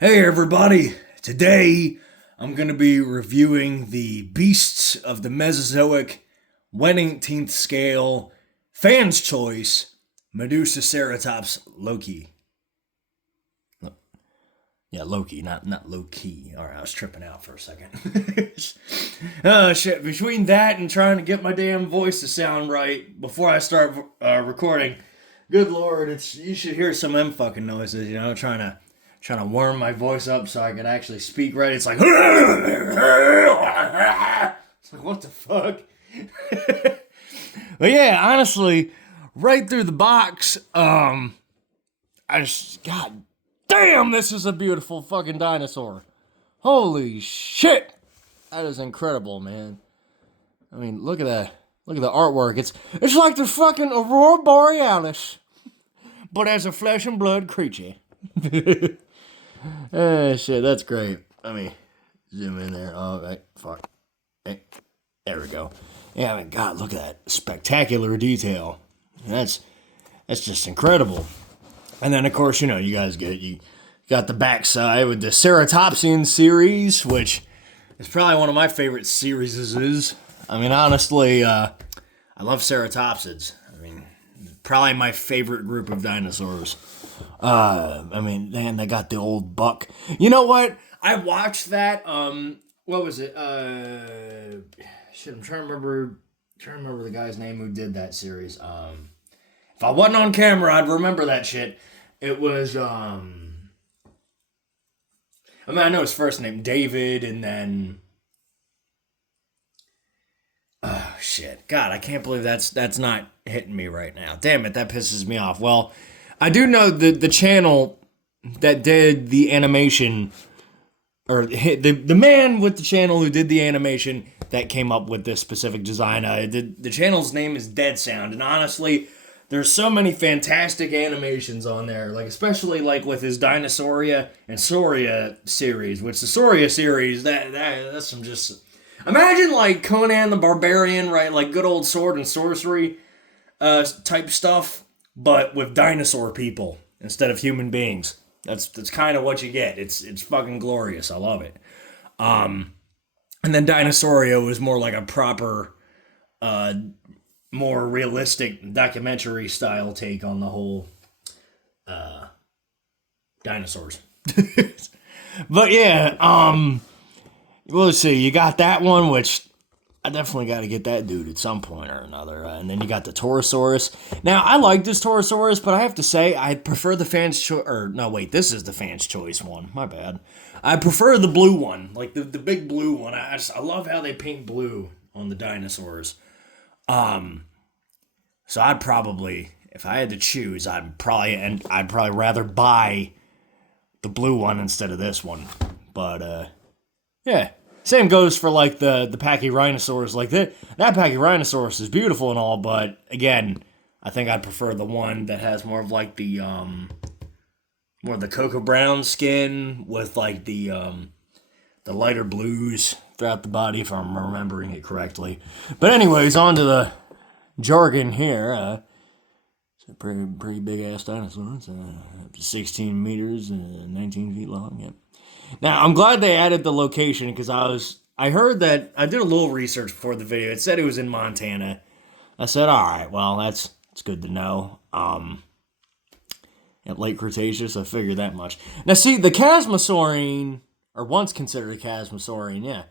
Hey everybody! Today I'm going to be reviewing the beasts of the Mesozoic 1/18th scale fan's choice Medusaceratops Lokii. Yeah, Loki, not low-key. Alright, I was tripping out for a second. Oh shit, between that and trying to get my damn voice to sound right before I start recording, good lord, you should hear some of them fucking noises, trying to warm my voice up so I could actually speak right. It's like, what the fuck? But yeah, honestly, right through the box, God damn, this is a beautiful fucking dinosaur. Holy shit. That is incredible, man. I mean, look at that. Look at the artwork. It's like the fucking Aurora Borealis, but as a flesh and blood creature. Shit, that's great. Let me zoom in there. Oh, right, fuck. Hey, there we go. Yeah, I mean, God, look at that spectacular detail. That's just incredible. And then, of course, you guys you got the backside with the Ceratopsian series, which is probably one of my favorite series. I mean, honestly, I love ceratopsids. I mean, probably my favorite group of dinosaurs. I mean, man, they got the old buck. You know what? I watched that. What was it? Shit, I'm trying to remember the guy's name who did that series. If I wasn't on camera, I'd remember that shit. It was, I mean, I know his first name, David, and then, oh shit, God, I can't believe that's not hitting me right now. Damn it, that pisses me off. Well, I do know the channel that did the animation, or the man with the channel who did the animation that came up with this specific design. The channel's name is Dead Sound, and honestly, there's so many fantastic animations on there, like especially like with his Dinosauria and Sauria series, which the Sauria series, that's some just... Imagine like Conan the Barbarian, right? Like good old sword and sorcery type stuff, but with dinosaur people instead of human beings. That's kind of what you get. It's fucking glorious. I love it. And then Dinosauria was more like a proper, more realistic documentary style take on the whole dinosaurs. But yeah, well, let's see. You got that one, which I definitely got to get that dude at some point or another. And then you got the Torosaurus. Now, I like this Torosaurus, but I have to say, I prefer the fan's choice. Or, no, wait, this is the fan's choice one. My bad. I prefer the blue one, like the big blue one. I love how they paint blue on the dinosaurs. So I'd probably, if I had to choose, I'd probably rather buy the blue one instead of this one. But, yeah. Same goes for like the Pachyrhinosaurs. Like that Pachyrhinosaurus is beautiful and all, but again, I think I'd prefer the one that has more of like the more of the cocoa brown skin with like the lighter blues throughout the body, if I'm remembering it correctly. But anyways, on to the jargon here. It's a pretty big ass dinosaur. It's 16 meters and 19 feet long. Yep. Now, I'm glad they added the location because I heard that, I did a little research before the video. It said it was in Montana. I said, all right, well, that's good to know. At Late Cretaceous, I figured that much. Now, see, the Chasmosaurine, or once considered a Chasmosaurine, yeah.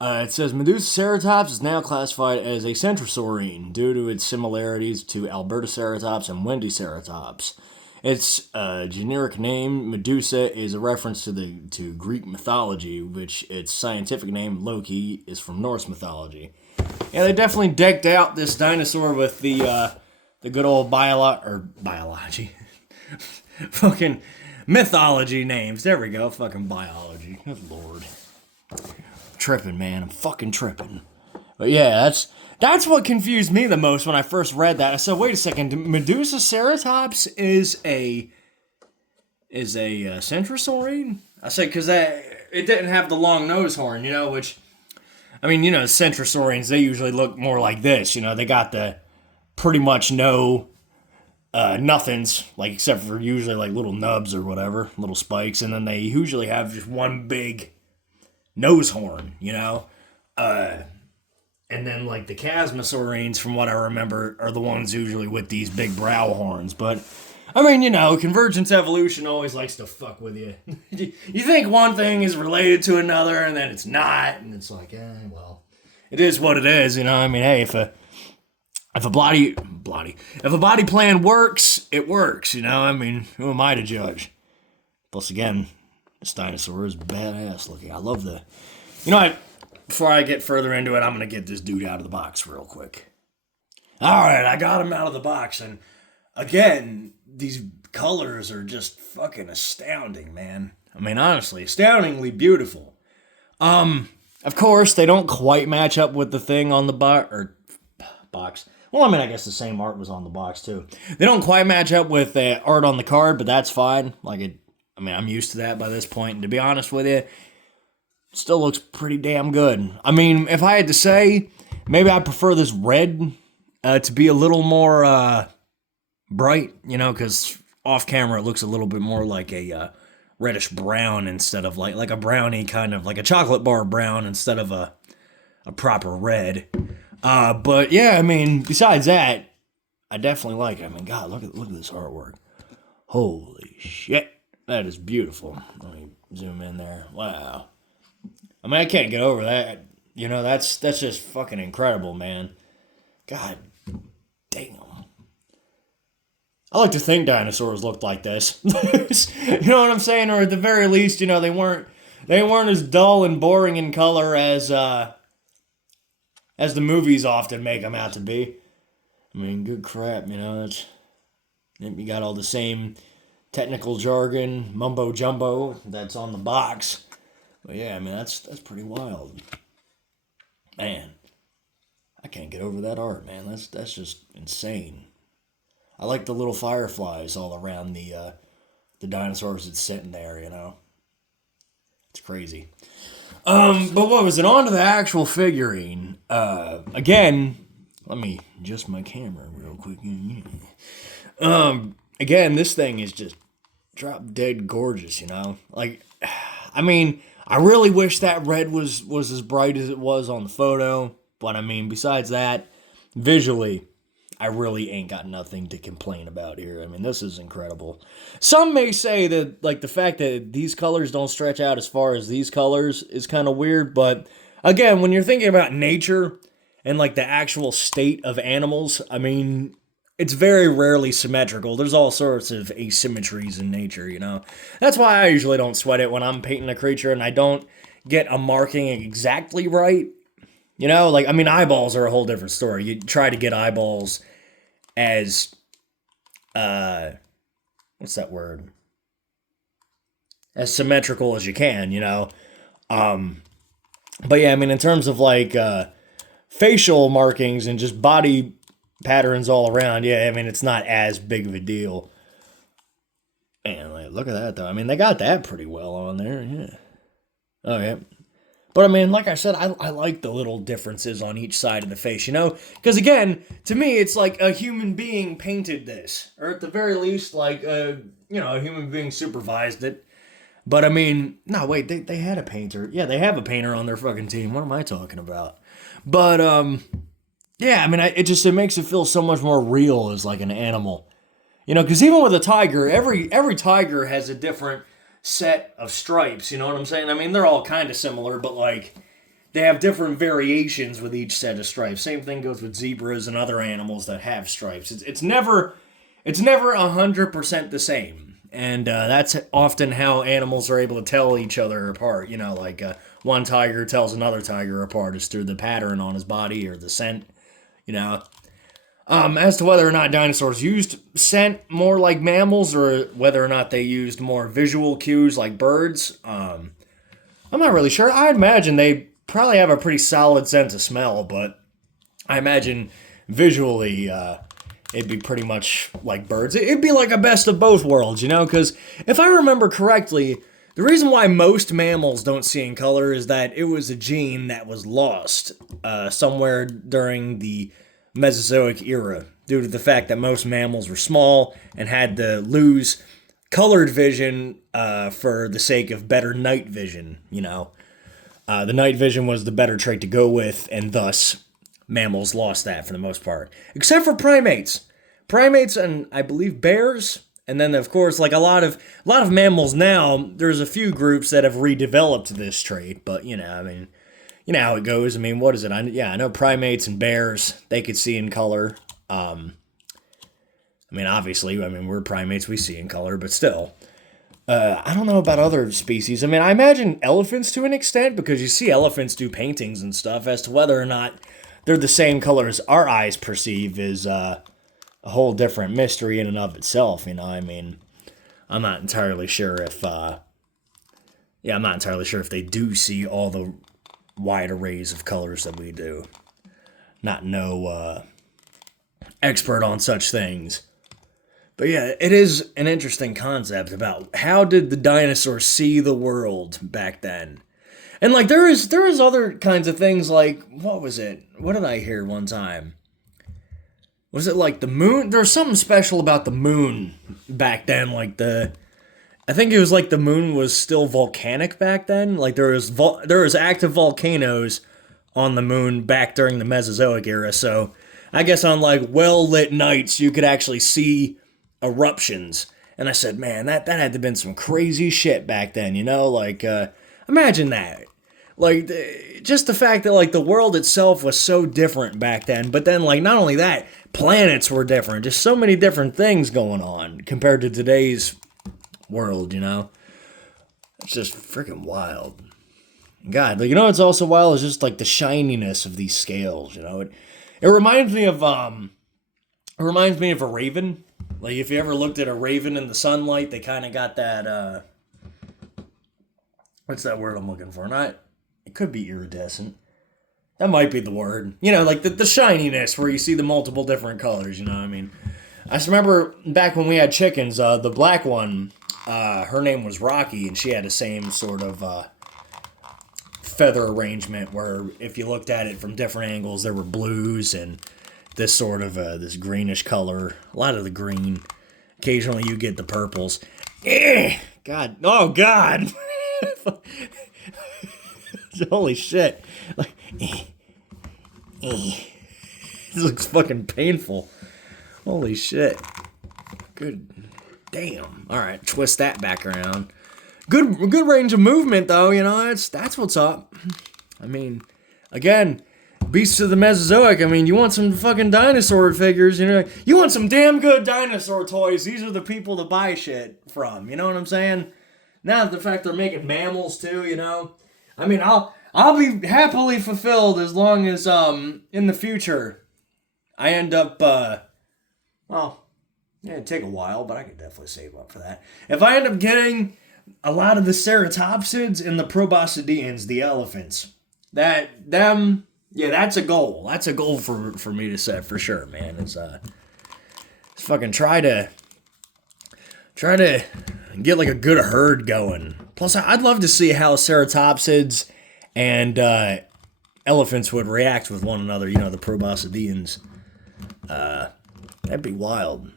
It says Medusaceratops is now classified as a Centrosaurine due to its similarities to Albertoceratops and Wendyceratops. Its generic name, Medusa, is a reference to Greek mythology, which its scientific name, Loki, is from Norse mythology. Yeah, they definitely decked out this dinosaur with the good old biology. Fucking mythology names. There we go, fucking biology. Good lord. Tripping, man. I'm fucking tripping. But yeah, that's what confused me the most when I first read that. I said, wait a second, Medusaceratops is a Centrosaurine? I said, because it didn't have the long nose horn, which, I mean, Centrosaurines, they usually look more like this, they got the pretty much no nothings, like except for usually like little nubs or whatever, little spikes, and then they usually have just one big nose horn, you know? And then like the Chasmosaurines, from what I remember, are the ones usually with these big brow horns. But I mean, you know, convergence evolution always likes to fuck with you. You think one thing is related to another, and then it's not, and it's like, well, it is what it is, you know. I mean, hey, if a body plan works, it works, you know. I mean, who am I to judge? Plus, again, this dinosaur is badass looking. I love the, you know what? Before I get further into it, I'm gonna get this dude out of the box real quick. All right, I got him out of the box, and again, these colors are just fucking astounding, man. I mean, honestly, astoundingly beautiful. Of course, they don't quite match up with the thing on the box. Well, I mean, I guess the same art was on the box too. They don't quite match up with the art on the card, but that's fine. I mean, I'm used to that by this point, and to be honest with you, still looks pretty damn good. I mean, if I had to say, maybe I prefer this red to be a little more bright, you know, because off camera it looks a little bit more like a reddish brown instead of like a brownie, kind of like a chocolate bar brown instead of a proper red. But yeah, I mean, besides that, I definitely like it. I mean, God, look at this artwork. Holy shit, that is beautiful. Let me zoom in there. Wow. I mean, I can't get over that. You know, that's just fucking incredible, man. God damn. I like to think dinosaurs looked like this. You know what I'm saying? Or at the very least, you know, they weren't as dull and boring in color as the movies often make them out to be. I mean, good crap, you know. You got all the same technical jargon, mumbo jumbo that's on the box. But yeah, I mean, that's pretty wild. Man, I can't get over that art, man. That's just insane. I like the little fireflies all around the dinosaurs that's sitting there, you know. It's crazy. But what was it? On to the actual figurine. Again, let me adjust my camera real quick. Again, this thing is just drop dead gorgeous, you know. Like, I mean, I really wish that red was as bright as it was on the photo. But I mean, besides that, visually, I really ain't got nothing to complain about here. I mean, this is incredible. Some may say that, like, the fact that these colors don't stretch out as far as these colors is kind of weird. But again, when you're thinking about nature and, like, the actual state of animals, I mean, it's very rarely symmetrical. There's all sorts of asymmetries in nature, you know. That's why I usually don't sweat it when I'm painting a creature and I don't get a marking exactly right. You know, like, I mean, eyeballs are a whole different story. You try to get eyeballs as, what's that word? As symmetrical as you can, you know. But yeah, I mean, in terms of, like, facial markings and just body patterns all around, yeah, I mean, it's not as big of a deal. Man, like, look at that, though. I mean, they got that pretty well on there, yeah. Oh, yeah. But, I mean, like I said, I like the little differences on each side of the face, you know? Because, again, to me, it's like a human being painted this. Or at the very least, like, a human being supervised it. But, I mean, no, wait, they had a painter. Yeah, they have a painter on their fucking team. What am I talking about? But, yeah, I mean, it makes it feel so much more real as, like, an animal. You know, because even with a tiger, every tiger has a different set of stripes, you know what I'm saying? I mean, they're all kind of similar, but, like, they have different variations with each set of stripes. Same thing goes with zebras and other animals that have stripes. It's never 100% the same. And that's often how animals are able to tell each other apart. You know, like one tiger tells another tiger apart is through the pattern on his body or the scent, you know. As to whether or not dinosaurs used scent more like mammals or whether or not they used more visual cues like birds, I'm not really sure. I imagine they probably have a pretty solid sense of smell, but I imagine visually it'd be pretty much like birds. It'd be like a best of both worlds, you know, because if I remember correctly, the reason why most mammals don't see in color is that it was a gene that was lost somewhere during the Mesozoic era, due to the fact that most mammals were small and had to lose colored vision for the sake of better night vision. The night vision was the better trait to go with, and thus mammals lost that for the most part, except for primates. Primates and I believe bears, and then of course like a lot of mammals now. There's a few groups that have redeveloped this trait, but you know how it goes. I mean, what is it? I know primates and bears, they could see in color. Obviously, we're primates, we see in color, but still. I don't know about other species. I imagine elephants to an extent, because you see elephants do paintings and stuff. As to whether or not they're the same color as our eyes perceive is a whole different mystery in and of itself. I'm not entirely sure if, I'm not entirely sure if they do see all the wide arrays of colors that we do. Not no expert on such things. But yeah, it is an interesting concept about how did the dinosaurs see the world back then. And like there is other kinds of things like, what was it? What did I hear one time? Was it like the moon? There's something special about the moon back then, I think it was like the moon was still volcanic back then. Like there was active volcanoes on the moon back during the Mesozoic era. So I guess on like well-lit nights you could actually see eruptions. And I said, man, that had to have been some crazy shit back then, imagine that. Just the fact that like the world itself was so different back then, but then like not only that, planets were different. Just so many different things going on compared to today's world. It's just freaking wild. God, it's also wild is just like the shininess of these scales. It reminds me of a raven. Like if you ever looked at a raven in the sunlight, they kind of got that what's that word I'm looking for? It could be iridescent. That might be the word. Like the shininess where you see the multiple different colors, I just remember back when we had chickens, the black one, her name was Rocky, and she had the same sort of feather arrangement where if you looked at it from different angles, there were blues and this sort of this greenish color. A lot of the green. Occasionally you get the purples. God. Oh, God. Holy shit. This looks fucking painful. Holy shit. Good damn. Alright, twist that back around. Good range of movement, though, that's what's up. Again, beasts of the Mesozoic, you want some fucking dinosaur figures, you want some damn good dinosaur toys, these are the people to buy shit from, you know what I'm saying? Now the fact they're making mammals, too, I'll be happily fulfilled as long as, in the future, I end up, it'd take a while, but I could definitely save up for that. If I end up getting a lot of the ceratopsids and the proboscideans, the elephants, that's a goal. That's a goal for me to set for sure, man. It's fucking try to get like a good herd going. Plus, I'd love to see how ceratopsids and elephants would react with one another. The proboscideans. That'd be wild.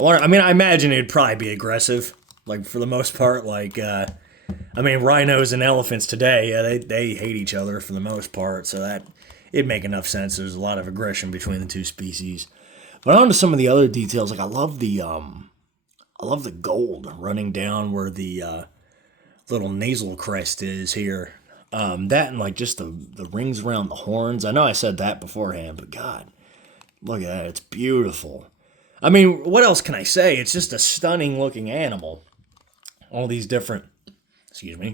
I imagine it'd probably be aggressive. Like for the most part, rhinos and elephants today, they hate each other for the most part. So that it'd make enough sense. There's a lot of aggression between the two species. But on to some of the other details. Like I love the gold running down where the little nasal crest is here. That and like just the rings around the horns. I know I said that beforehand, but God, look at that. It's beautiful. What else can I say? It's just a stunning looking animal. All these different,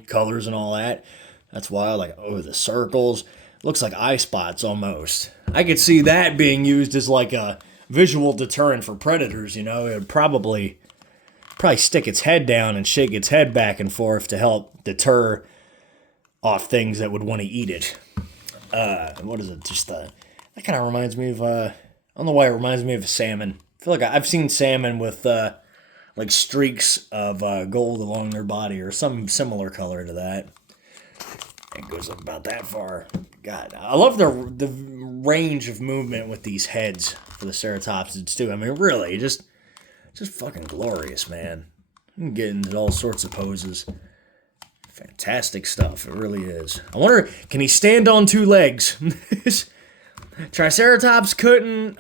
colors and all that. That's wild. Like, the circles. Looks like eye spots almost. I could see that being used as like a visual deterrent for predators, It would probably stick its head down and shake its head back and forth to help deter off things that would want to eat it. What is it? That kind of reminds me of, I don't know why it reminds me of a salmon. I feel like I've seen salmon with, like streaks of gold along their body or some similar color to that. It goes up about that far. God, I love the range of movement with these heads for the ceratopsids too. I mean, really, just fucking glorious, man. You can get into all sorts of poses. Fantastic stuff. It really is. I wonder, can he stand on two legs? Triceratops couldn't.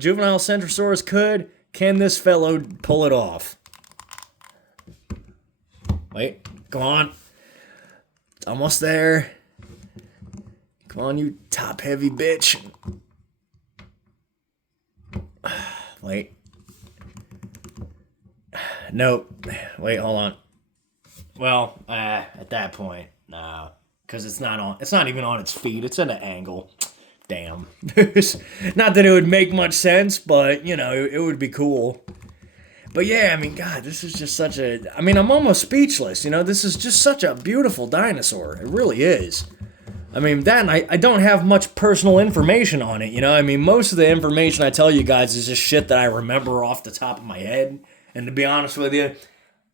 Juvenile Centrosaurus could. Can this fellow pull it off? Wait, come on. It's almost there. Come on, you top-heavy bitch. Wait. Nope. Wait, hold on. Well, at that point, no. Because it's not even on its feet. It's at an angle. Damn. Not that it would make much sense, but, you know, it would be cool. But yeah, I mean, God, this is just such a... I mean, I'm almost speechless, you know? This is just such a beautiful dinosaur. It really is. I mean, that, and I don't have much personal information on it, you know? I mean, most of the information I tell you guys is just shit that I remember off the top of my head. And to be honest with you,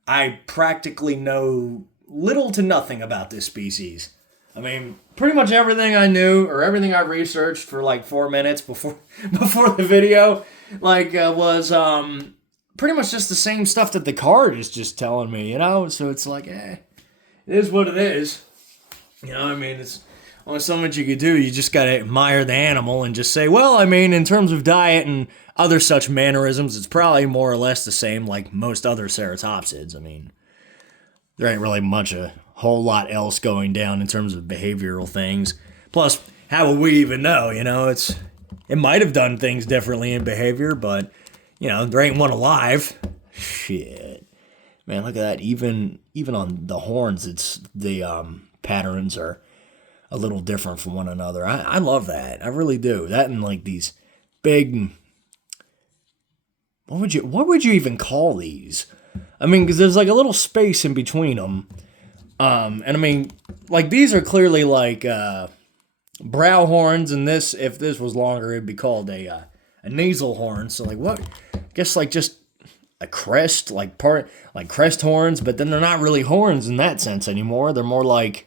I practically know little to nothing about this species. I mean, pretty much everything I knew, or everything I researched for like 4 minutes before the video, like, was, pretty much just the same stuff that the card is just telling me, you know? So it's like, it is what it is. You know, I mean, it's only so much you could do. You just gotta admire the animal and just say, well, I mean, in terms of diet and other such mannerisms, it's probably more or less the same like most other ceratopsids. I mean, there ain't really much a whole lot else going down in terms of behavioral things. Plus, how would we even know, you know? It might have done things differently in behavior, but, you know, there ain't one alive. Shit. Man, look at that. Even on the horns, it's the patterns are a little different from one another. I love that. I really do. That and like these big... What would you even call these? I mean, because there's like a little space in between them. And I mean, like these are clearly like brow horns, and this, if this was longer, it'd be called a nasal horn. So like what? I guess like just a crest, like crest horns, but then they're not really horns in that sense anymore. They're more like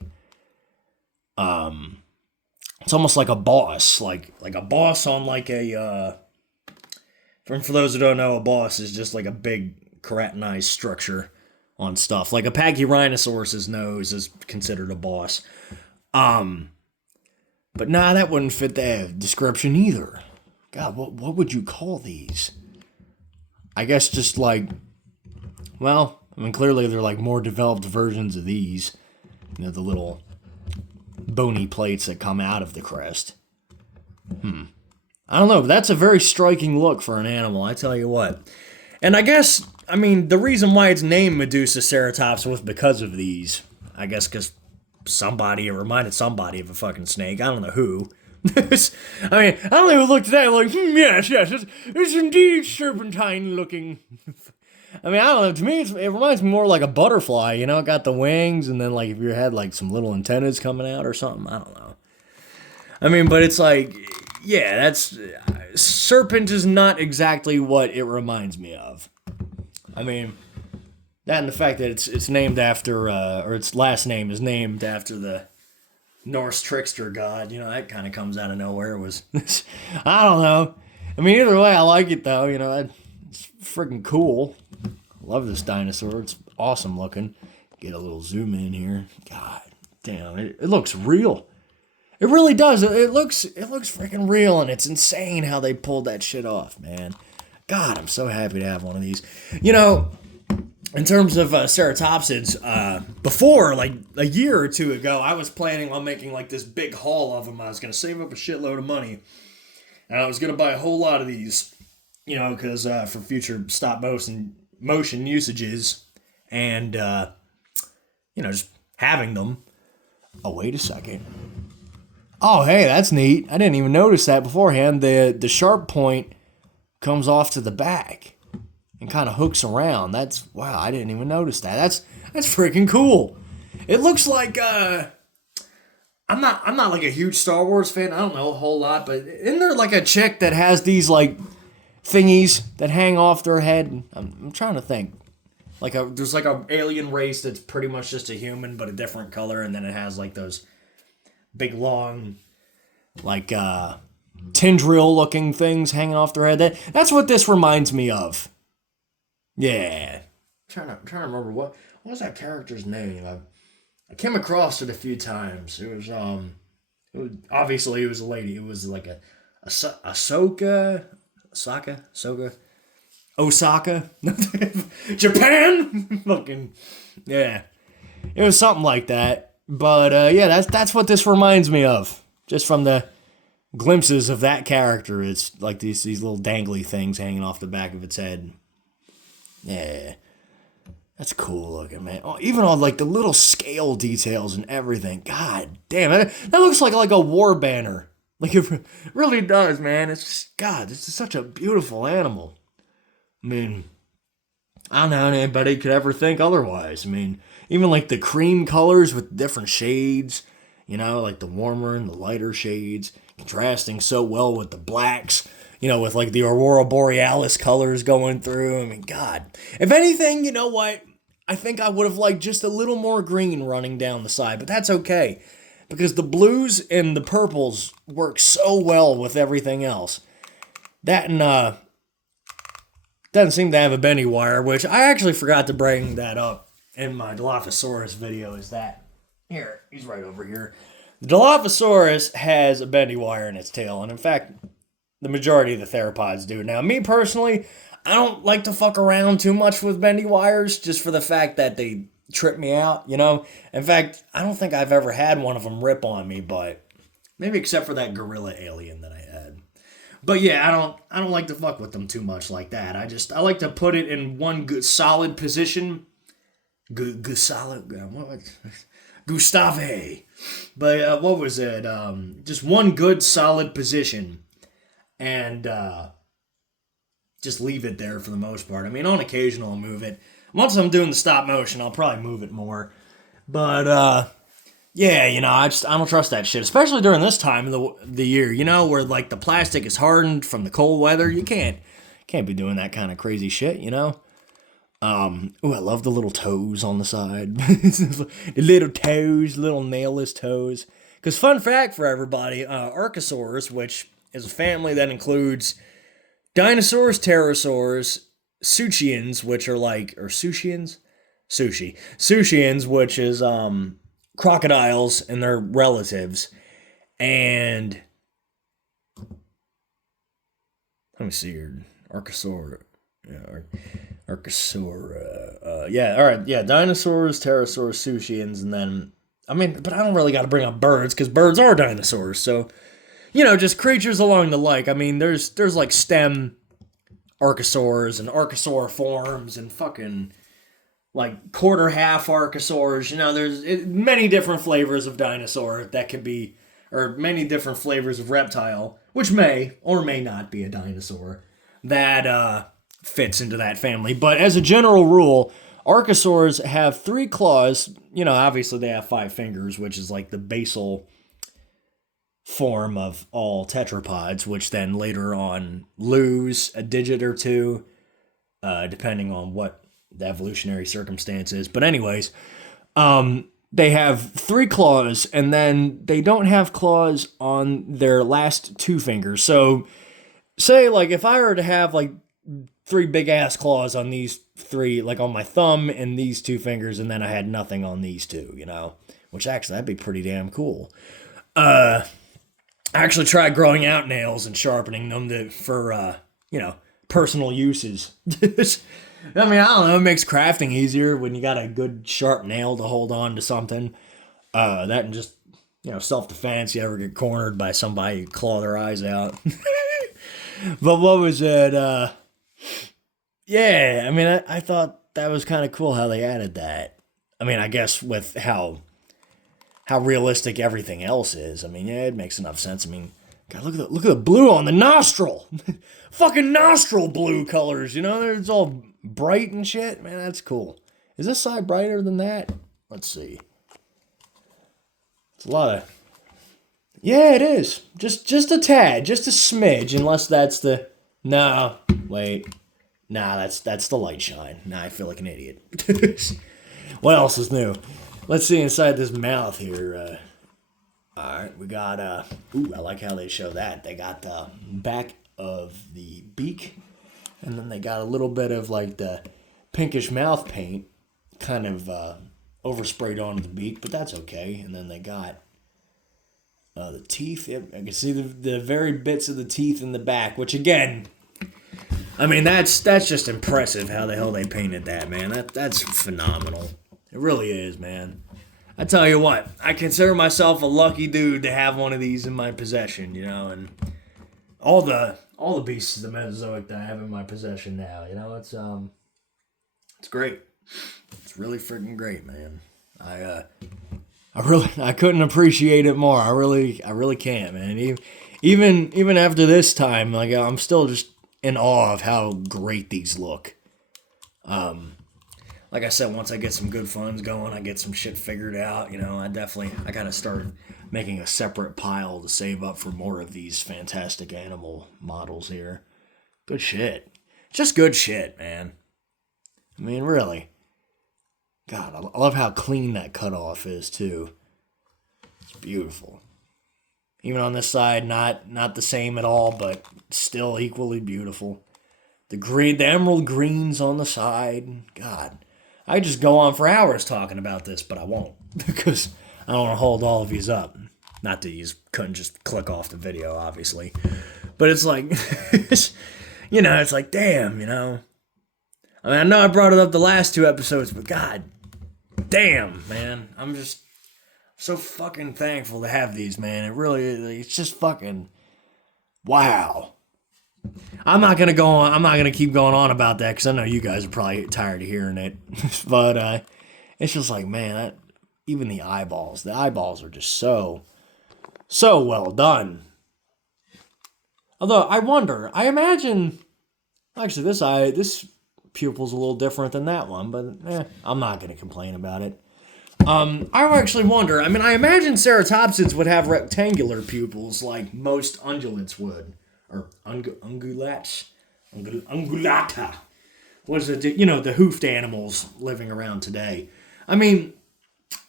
it's almost like a boss, like a boss on like a for those who don't know, a boss is just like a big keratinized structure on stuff. Like a Pachyrhinosaurus's nose is considered a boss. But nah, that wouldn't fit the description either. God, what would you call these? I guess just like, well, I mean, clearly they're like more developed versions of these. You know, the little bony plates that come out of the crest. I don't know, but that's a very striking look for an animal, I tell you what. And I guess, I mean, the reason why it's named Medusaceratops was because of these. I guess because it reminded somebody of a fucking snake. I don't know who. I mean, I don't even looked at that like, yes, it's indeed serpentine looking. I mean, I don't know, to me, it reminds me more like a butterfly, you know? It got the wings, and then, like, if you had, like, some little antennas coming out or something, I don't know. I mean, but it's like, yeah, serpent is not exactly what it reminds me of. I mean, that and the fact that it's named after, or its last name is named after the Norse trickster god, you know, that kind of comes out of nowhere. I don't know. I mean, either way, I like it, though, you know, it's freaking cool. Love this dinosaur. It's awesome looking. Get a little zoom in here. God damn, it looks real. It really does. It looks freaking real, and it's insane how they pulled that shit off, man. God, I'm so happy to have one of these. You know, in terms of ceratopsids, before, like a year or two ago, I was planning on making like this big haul of them. I was going to save up a shitload of money, and I was going to buy a whole lot of these, you know, because for future stop motion usages, and, you know, just having them. Oh, wait a second. Oh, hey, that's neat. I didn't even notice that beforehand. The sharp point comes off to the back and kind of hooks around. Wow, I didn't even notice that. That's freaking cool. It looks like, I'm not like a huge Star Wars fan. I don't know a whole lot, but isn't there like a chick that has these like thingies that hang off their head? I'm trying to think. There's like a alien race that's pretty much just a human, but a different color, and then it has like those big long, like tendril-looking things hanging off their head. That's what this reminds me of. Yeah. I'm trying to remember what was that character's name. I came across it a few times. It was obviously it was a lady. It was like Osaka, Japan. Fucking yeah. It was something like that. But yeah, that's what this reminds me of. Just from the glimpses of that character, it's like these little dangly things hanging off the back of its head. Yeah. That's cool looking, man. Oh, even all like the little scale details and everything. God damn it. That looks like a war banner. Like it really does, man. It's just, God, this is such a beautiful animal. I mean, I don't know how anybody could ever think otherwise. I mean, even like the cream colors with different shades, you know, like the warmer and the lighter shades, contrasting so well with the blacks, you know, with like the Aurora Borealis colors going through. I mean, God. If anything, you know what? I think I would have liked just a little more green running down the side, but that's okay. Because the blues and the purples work so well with everything else. That and, doesn't seem to have a bendy wire, which I actually forgot to bring that up in my Dilophosaurus video, is that. Here, he's right over here. The Dilophosaurus has a bendy wire in its tail, and in fact, the majority of the theropods do. Now, me personally, I don't like to fuck around too much with bendy wires, just for the fact that they trip me out, you know? In fact, I don't think I've ever had one of them rip on me, but maybe except for that gorilla alien that I had. But yeah, I don't like to fuck with them too much like that. I like to put it in one good solid position. Gustave. But what was it? Just one good solid position. And just leave it there for the most part. I mean, on occasion I'll move it. Once I'm doing the stop motion, I'll probably move it more. But yeah, you know, I don't trust that shit, especially during this time of the year, you know, where like the plastic is hardened from the cold weather. You can't be doing that kind of crazy shit, you know. I love the little toes on the side. The little toes, little nailless toes. Because fun fact for everybody, Archosaurs, which is a family that includes dinosaurs, pterosaurs, Suchians, which are Suchians, which is crocodiles and their relatives, and let me see here, Archosaur, yeah, all right, yeah, dinosaurs, pterosaurs, Suchians, and then but I don't really got to bring up birds because birds are dinosaurs, so you know, just creatures along the like. I mean, there's like stem archosaurs and archosaur forms and fucking like quarter half archosaurs. You know, there's many different flavors of dinosaur that could be, or many different flavors of reptile, which may or may not be a dinosaur that fits into that family. But as a general rule, archosaurs have 3 claws. You know, obviously they have 5 fingers, which is like the basal form of all tetrapods, which then later on lose a digit or two, depending on what the evolutionary circumstance is. But anyways, they have 3 claws, and then they don't have claws on their last 2 fingers. So, say, like, if I were to have, like, 3 big-ass claws on these 3, like, on my thumb and these 2 fingers, and then I had nothing on these 2, you know? Which, actually, that'd be pretty damn cool. I actually tried growing out nails and sharpening them for you know, personal uses. I mean, I don't know, it makes crafting easier when you got a good sharp nail to hold on to something. That and just, you know, self-defense, you ever get cornered by somebody, you claw their eyes out. But what was it? Yeah, I mean, I thought that was kind of cool how they added that. I mean, I guess with how realistic everything else is. I mean, yeah, it makes enough sense. I mean, God, look at the blue on the nostril. Fucking nostril blue colors, you know? It's all bright and shit. Man, that's cool. Is this side brighter than that? Let's see. It's a lot of... Yeah, it is. Just a tad. Just a smidge, unless that's the... No, wait. Nah, that's the light shine. Nah, I feel like an idiot. What else is new? Let's see inside this mouth here. Alright, we got, ooh, I like how they show that. They got the back of the beak, and then they got a little bit of, like, the pinkish mouth paint kind of oversprayed onto the beak, but that's okay. And then they got the teeth. I can see the very bits of the teeth in the back, which, again, I mean, that's just impressive how the hell they painted that, man. That's phenomenal. It really is, man. I tell you what, I consider myself a lucky dude to have one of these in my possession, you know, and all the beasts of the Mesozoic that I have in my possession now, you know, it's great. It's really freaking great, man. I couldn't appreciate it more. I really can't, man. Even after this time, like, I'm still just in awe of how great these look. Like I said, once I get some good funds going, I get some shit figured out, you know, I gotta start making a separate pile to save up for more of these fantastic animal models here. Good shit. Just good shit, man. I mean, really. God, I love how clean that cutoff is, too. It's beautiful. Even on this side, not the same at all, but still equally beautiful. The emerald greens on the side. God, I just go on for hours talking about this, but I won't. Because I don't want to hold all of yous up. Not that you couldn't just click off the video, obviously. But it's like, you know, it's like, damn, you know. I mean, I know I brought it up the last 2 episodes, but god damn, man. I'm just so fucking thankful to have these, man. It's just fucking wow. I'm not gonna keep going on about that because I know you guys are probably tired of hearing it. But it's just like, man, even the eyeballs are just so well done. Although I imagine, actually this pupil's a little different than that one, but I'm not gonna complain about it. I actually wonder. I mean, I imagine ceratopsids would have rectangular pupils like most ungulates would. Or ungulata. What is it? You know, the hoofed animals living around today. I mean,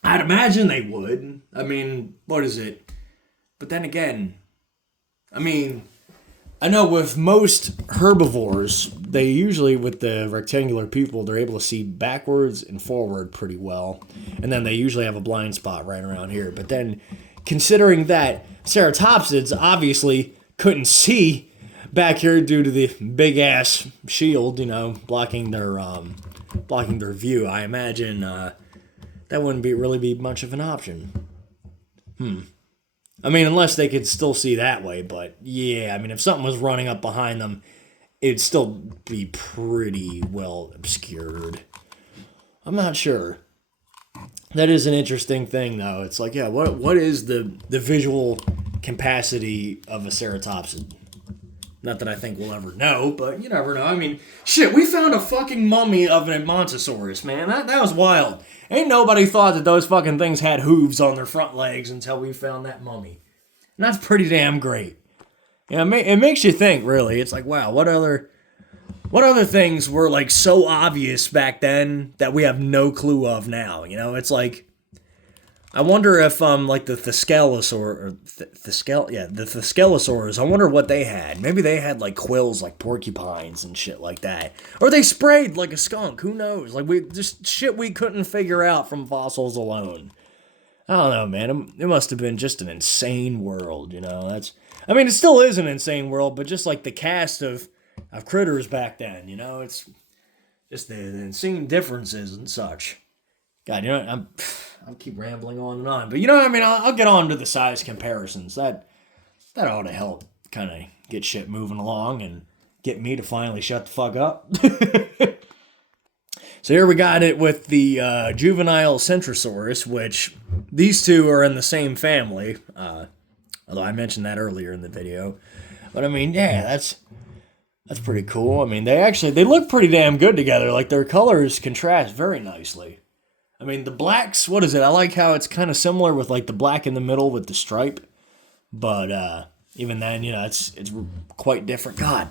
I'd imagine they would. I mean, what is it? But then again, I mean, I know with most herbivores, they usually, with the rectangular pupil, they're able to see backwards and forward pretty well. And then they usually have a blind spot right around here. But then, considering that ceratopsids obviously couldn't see back here due to the big ass shield, you know, blocking their view. I imagine that wouldn't really be much of an option. I mean, unless they could still see that way, but yeah, I mean, if something was running up behind them, it'd still be pretty well obscured. I'm not sure. That is an interesting thing, though. It's like, yeah, what is the visual capacity of a ceratopsid? Not that I think we'll ever know, but you never know. I mean, shit, we found a fucking mummy of a Montosaurus, man. That was wild. Ain't nobody thought that those fucking things had hooves on their front legs until we found that mummy. And that's pretty damn great. You know, it makes you think, really. It's like, wow, what other things were, like, so obvious back then that we have no clue of now? You know, it's like, I wonder if, like, the Thescelosaurs, I wonder what they had. Maybe they had, like, quills like porcupines and shit like that. Or they sprayed like a skunk, who knows? Like, just shit we couldn't figure out from fossils alone. I don't know, man. It must have been just an insane world, you know? I mean, it still is an insane world, but just like the cast of critters back then, you know? It's just the insane differences and such. God, you know, I'll keep rambling on and on. But, you know what I mean? I'll get on to the size comparisons. That ought to help kind of get shit moving along and get me to finally shut the fuck up. So here we got it with the juvenile Centrosaurus, which these two are in the same family. Although I mentioned that earlier in the video. But, I mean, yeah, that's pretty cool. I mean, they look pretty damn good together. Like, their colors contrast very nicely. I mean, the blacks, what is it? I like how it's kind of similar with, like, the black in the middle with the stripe. But, even then, you know, it's quite different. God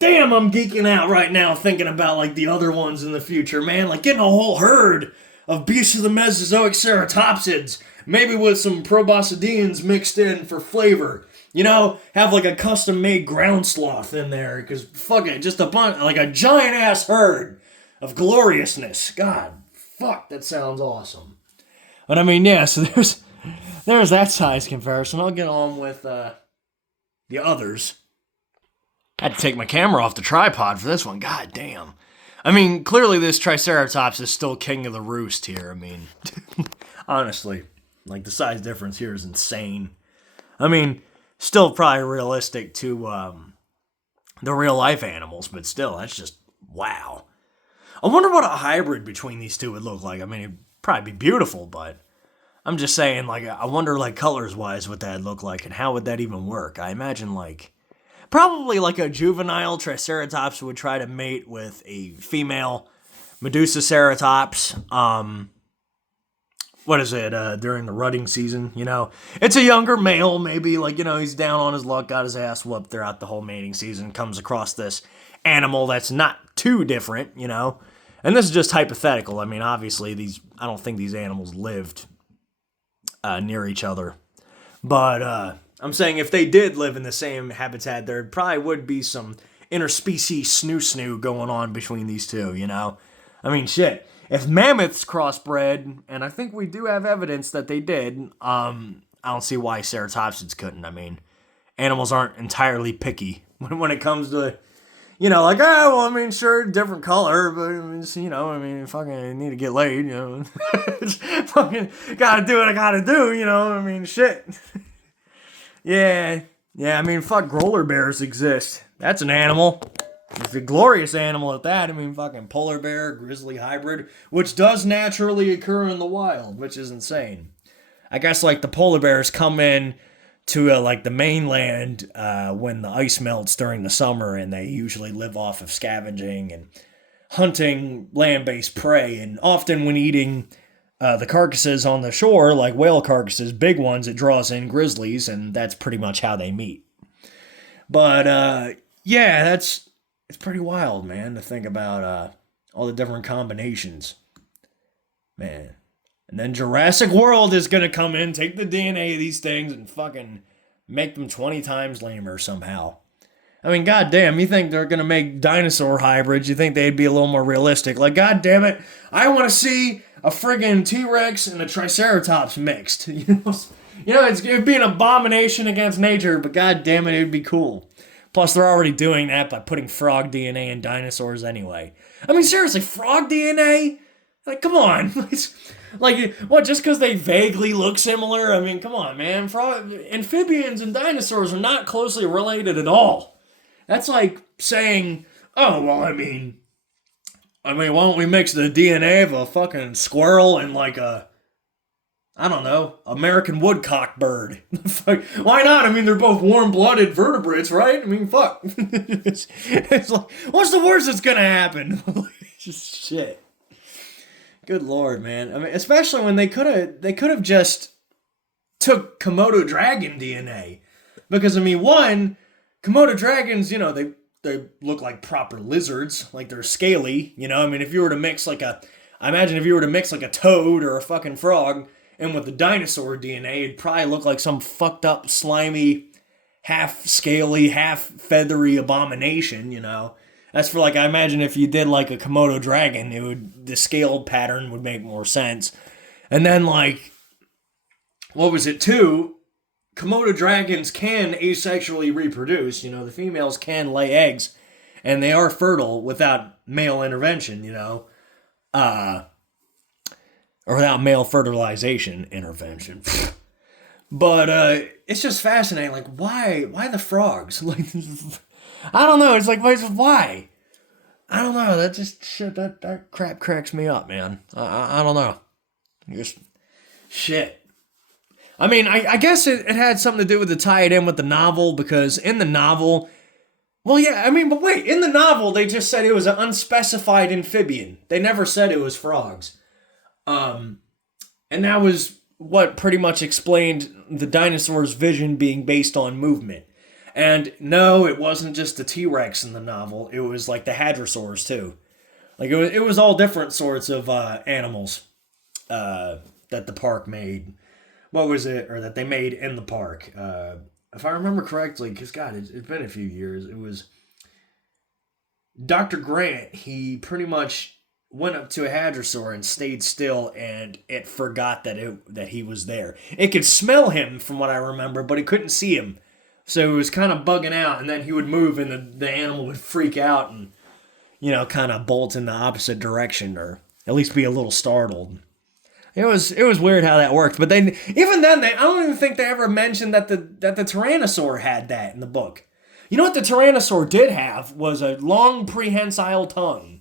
damn, I'm geeking out right now thinking about, like, the other ones in the future, man. Like, getting a whole herd of beasts of the Mesozoic ceratopsids, maybe with some proboscideans mixed in for flavor. You know, have like a custom-made ground sloth in there, because fuck it, just a bunch, like a giant-ass herd of gloriousness. God, fuck, that sounds awesome. But I mean, yeah, so there's that size comparison. I'll get on with the others. I had to take my camera off the tripod for this one. God damn. I mean, clearly this Triceratops is still king of the roost here. I mean, honestly, like the size difference here is insane. I mean, still probably realistic to the real life animals, but still, that's just wow. I wonder what a hybrid between these two would look like. I mean, it'd probably be beautiful, but I'm just saying, like, I wonder, like, colors-wise what that'd look like, and how would that even work? I imagine, like, probably like a juvenile Triceratops would try to mate with a female Medusaceratops. What is it, during the rutting season, you know? It's a younger male, maybe, like, you know, he's down on his luck, got his ass whooped throughout the whole mating season, comes across this animal that's not too different, you know? And this is just hypothetical. I mean, obviously, I don't think these animals lived near each other. But, I'm saying if they did live in the same habitat, there probably would be some interspecies snoo going on between these two, you know? I mean, shit. If mammoths crossbred, and I think we do have evidence that they did, I don't see why ceratopsids couldn't. I mean, animals aren't entirely picky when it comes to, you know, like, oh, well, I mean, sure, different color, but, you know, I mean, fucking need to get laid, you know? Fucking gotta do what I gotta do, you know? I mean, shit. Yeah, I mean, fuck, roller bears exist. That's an animal. It's a glorious animal at that. I mean, fucking polar bear, grizzly hybrid, which does naturally occur in the wild, which is insane. I guess, like, the polar bears come in to, like, the mainland when the ice melts during the summer, and they usually live off of scavenging and hunting land-based prey, and often when eating the carcasses on the shore, like whale carcasses, big ones, it draws in grizzlies, and that's pretty much how they meet. But, yeah, it's pretty wild, man, to think about all the different combinations. Man. And then Jurassic World is going to come in, take the DNA of these things, and fucking make them 20 times lamer somehow. I mean, goddamn, you think they're going to make dinosaur hybrids, you think they'd be a little more realistic. Like, goddamn it, I want to see a friggin' T-Rex and a Triceratops mixed. You know, it'd be an abomination against nature, but goddamn it, it'd be cool. Plus, they're already doing that by putting frog DNA in dinosaurs anyway. I mean, seriously, frog DNA? Like, come on. Like, what, just because they vaguely look similar? I mean, come on, man. Amphibians and dinosaurs are not closely related at all. That's like saying, oh, well, I mean, why don't we mix the DNA of a fucking squirrel and like I don't know, American woodcock bird? Why not? I mean, they're both warm-blooded vertebrates, right? I mean, fuck. It's like, what's the worst that's gonna happen? Just shit. Good lord, man. I mean, especially when they could have just took Komodo dragon DNA, because I mean, one, Komodo dragons, you know, they look like proper lizards, like they're scaly, you know. I mean, if you were to mix like a toad or a fucking frog and with the dinosaur DNA, it'd probably look like some fucked up, slimy, half scaly, half feathery abomination, you know. That's for, like, I imagine if you did, like, a Komodo dragon, the scaled pattern would make more sense. And then, like, what was it, too? Komodo dragons can asexually reproduce, you know, the females can lay eggs, and they are fertile without male intervention, you know, or without male fertilization intervention. But, it's just fascinating, like, why the frogs? Like, I don't know. It's like, why? I don't know. That just shit. That crap cracks me up, man. I don't know. Just shit. I mean, I guess it had something to do with to tie it in with the novel, because in the novel, well, yeah. I mean, but wait. In the novel, they just said it was an unspecified amphibian. They never said it was frogs. And that was what pretty much explained the dinosaur's vision being based on movement. And no, it wasn't just the T-Rex in the novel. It was like the hadrosaurs too. Like it was all different sorts of animals. that the park made. What was it? Or that they made in the park. If I remember correctly, because God, it's been a few years. It was Dr. Grant. He pretty much went up to a hadrosaur and stayed still, and it forgot that he was there. It could smell him from what I remember, but it couldn't see him. So it was kind of bugging out, and then he would move, and the animal would freak out and, kind of bolt in the opposite direction, or at least be a little startled. It was weird how that worked, but even then I don't even think they ever mentioned that the Tyrannosaur had that in the book. You know what the Tyrannosaur did have was a long prehensile tongue.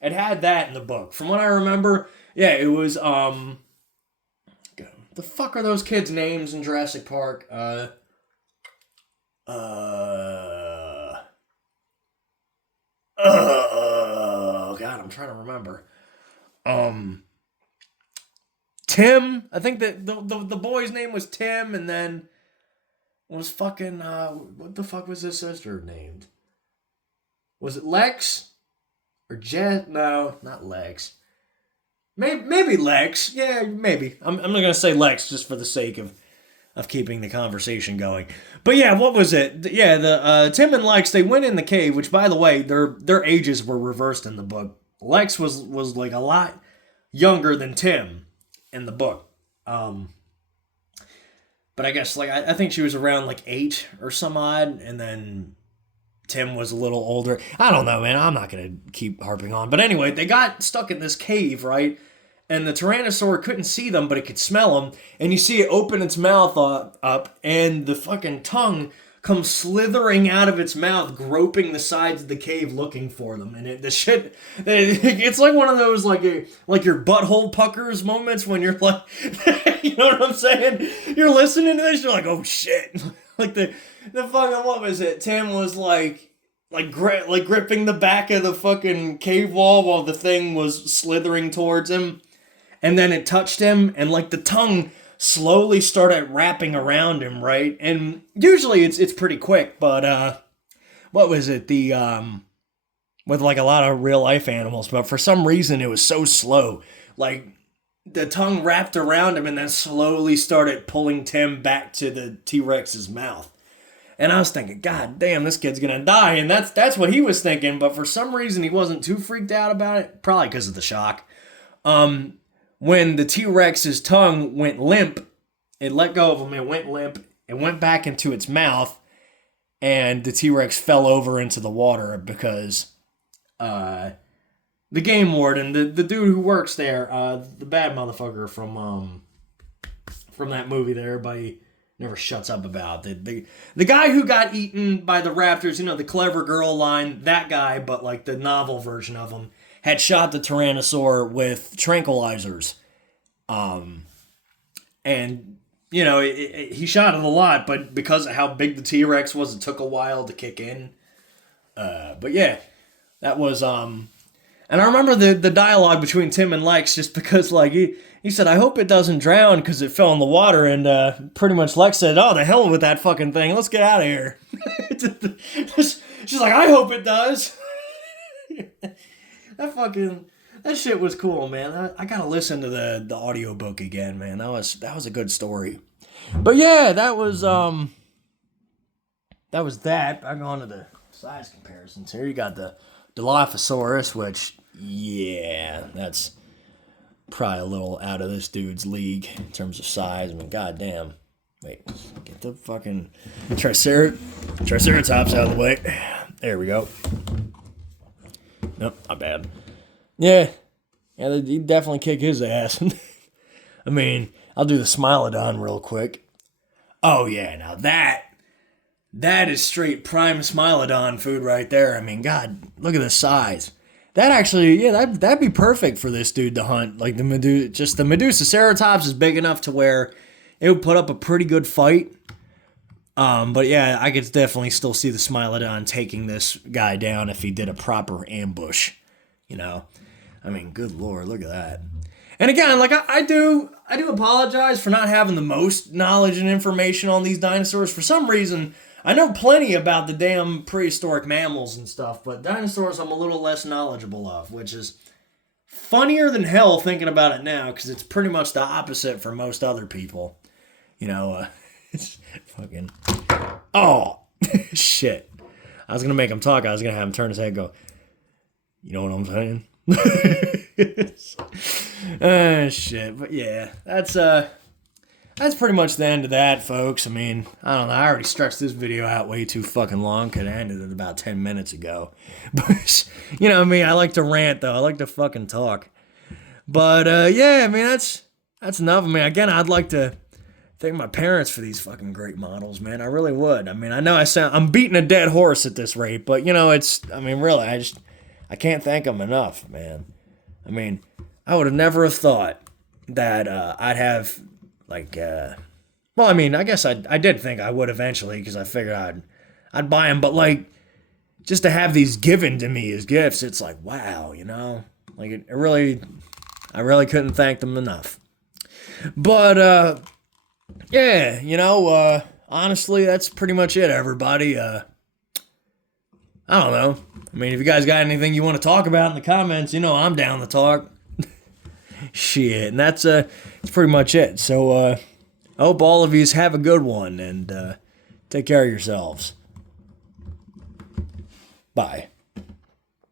It had that in the book. From what I remember, yeah, it was the fuck are those kids' names in Jurassic Park? God, I'm trying to remember. Tim, I think that the boy's name was Tim, and then was fucking what the fuck was his sister named? Was it Lex or Jet? No, not Lex. Maybe Lex. Yeah, maybe. I'm not gonna say Lex just for the sake of keeping the conversation going. But yeah, what was it? Yeah, the Tim and Lex, they went in the cave, which by the way, their ages were reversed in the book. Lex was like a lot younger than Tim in the book. But I guess like I think she was around like 8 or some odd, and then Tim was a little older. I don't know, man. I'm not gonna keep harping on. But anyway, they got stuck in this cave, right? And the Tyrannosaur couldn't see them, but it could smell them. And you see it open its mouth up, and the fucking tongue comes slithering out of its mouth, groping the sides of the cave looking for them. And it's like one of those like your butthole puckers moments when you're like, you know what I'm saying? You're listening to this, you're like, oh shit. Like the fucking, what was it? Tim was like gripping the back of the fucking cave wall while the thing was slithering towards him. And then it touched him, and like the tongue slowly started wrapping around him, right? And usually it's pretty quick, but what was it? With like a lot of real life animals, but for some reason it was so slow. Like the tongue wrapped around him and then slowly started pulling Tim back to the T-Rex's mouth. And I was thinking, God damn, this kid's gonna die. And that's what he was thinking, but for some reason he wasn't too freaked out about it, probably because of the shock. When the T-Rex's tongue went limp, it let go of him, it went limp, it went back into its mouth, and the T-Rex fell over into the water because the game warden, the dude who works there, the bad motherfucker from that movie that everybody never shuts up about, the guy who got eaten by the raptors, the clever girl line, that guy, but like the novel version of him, had shot the Tyrannosaur with tranquilizers. And, he shot it a lot, but because of how big the T-Rex was, it took a while to kick in. But yeah, that was, and I remember the dialogue between Tim and Lex, just because, like, he said, I hope it doesn't drown because it fell in the water, and pretty much Lex said, oh, the hell with that fucking thing, let's get out of here. She's like, I hope it does. That shit was cool, man. I gotta listen to the audiobook again, man. That was a good story. But yeah, that was that. Back on to the size comparisons here. You got the Dilophosaurus, which, yeah, that's probably a little out of this dude's league in terms of size. I mean, goddamn. Wait, get the fucking Triceratops out of the way. There we go. Nope, not bad. Yeah, he'd definitely kick his ass. I mean, I'll do the Smilodon real quick. Oh yeah, now that is straight prime Smilodon food right there. I mean, God, look at the size. That actually, yeah, that'd be perfect for this dude to hunt. Like the Medusaceratops is big enough to where it would put up a pretty good fight. But yeah, I could definitely still see the Smilodon taking this guy down if he did a proper ambush. I mean, good Lord, look at that. And again, like I do apologize for not having the most knowledge and information on these dinosaurs. For some reason, I know plenty about the damn prehistoric mammals and stuff, but dinosaurs I'm a little less knowledgeable of, which is funnier than hell thinking about it now, because it's pretty much the opposite for most other people. You know, it's fucking. Oh, shit. I was going to make him talk. I was going to have him turn his head and go, you know what I'm saying? Shit. But yeah, that's pretty much the end of that, folks. I mean, I don't know. I already stretched this video out way too fucking long. Could have ended it about 10 minutes ago. But, you know what I mean? I like to rant, though. I like to fucking talk. But, yeah, I mean, that's enough. I mean, again, I'd like to thank my parents for these fucking great models, man. I really would. I mean, I know I'm beating a dead horse at this rate, but, you know, I mean, really, I can't thank them enough, man. I mean, I would have never thought that I'd have, like, well, I mean, I guess I did think I would eventually, because I figured I'd buy them, but, like, just to have these given to me as gifts, it's like, wow, you know? Like, I really couldn't thank them enough. But, yeah, you know, honestly, that's pretty much it, everybody. I don't know. I mean, if you guys got anything you want to talk about in the comments, you know I'm down to talk. Shit, and that's pretty much it. So, I hope all of you have a good one, and take care of yourselves. Bye.